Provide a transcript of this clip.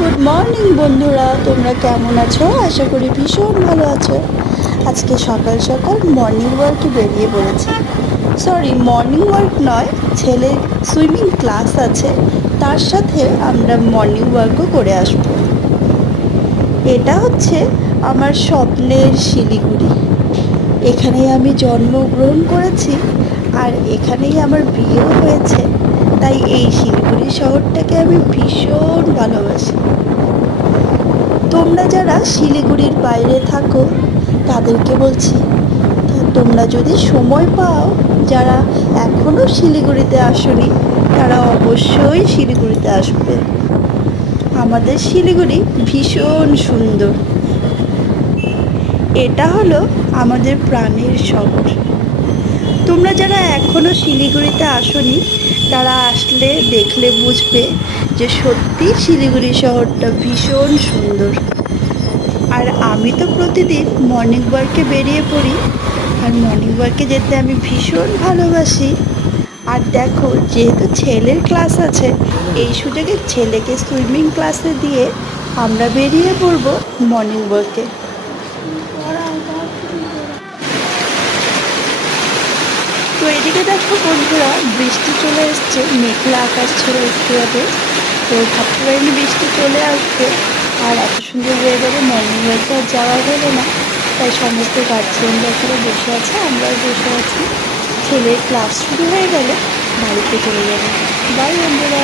Good morning বন্ধুরা, তোমরা কেমন আছো? আশা করি ভীষণ ভালো আছো। আজকে সকাল সকাল মর্নিং ওয়ার্কে বেরিয়ে পড়েছি। সরি, মর্নিং ওয়ার্ক নয়, ছেলের সুইমিং ক্লাস আছে, তার সাথে আমরা মর্নিং ওয়ার্কও করে আসব। এটা হচ্ছে আমার স্বপ্নের শিলিগুড়ি। এখানেই আমি জন্মগ্রহণ করেছি আর এখানেই আমার বিয়েও হয়েছে। তাই এই শিলিগুড়ি শহরটাকে আমি ভীষণ ভালোবাসি। তোমরা যারা শিলিগুড়ির বাইরে থাকো তাদেরকে বলছি, তোমরা যদি সময় পাও, যারা এখনও শিলিগুড়িতে আসোনি তারা অবশ্যই শিলিগুড়িতে আসবে। আমাদের শিলিগুড়ি ভীষণ সুন্দর। এটা হলো আমাদের প্রাণের শহর। তোমরা যারা এখনও শিলিগুড়িতে আসোনি তারা আসলে দেখলে বুঝবে যে সত্যি শিলিগুড়ি শহরটা ভীষণ সুন্দর। আর আমি তো প্রতিদিন মর্নিং ওয়ার্কে বেরিয়ে পড়ি, আর মর্নিং ওয়ার্কে যেতে আমি ভীষণ ভালোবাসি। আর দেখো, যেহেতু ছেলের ক্লাস আছে, এই সুযোগে ছেলেকে সুইমিং ক্লাসে দিয়ে আমরা বেরিয়ে পড়বো মর্নিং ওয়ার্কে। তো এদিকে দেখো বন্ধুরা, বৃষ্টি চলে এসছে, মেঘলা আকাশ ছিল একটু আগে। তো ভাবতে পারিনি বৃষ্টি চলে আসবে, আর এত সুন্দর ওয়েদারে মর্নিং ওয়াকে আর যাওয়া হলো না। তাই সমস্ত গার্জিয়ানরা এখানে বসে আছে, আমরাও বসে আছি। ছেলের ক্লাস শুরু হয়ে গেলে বাড়িতে চলে যাবো। বাই বন্ধুরা।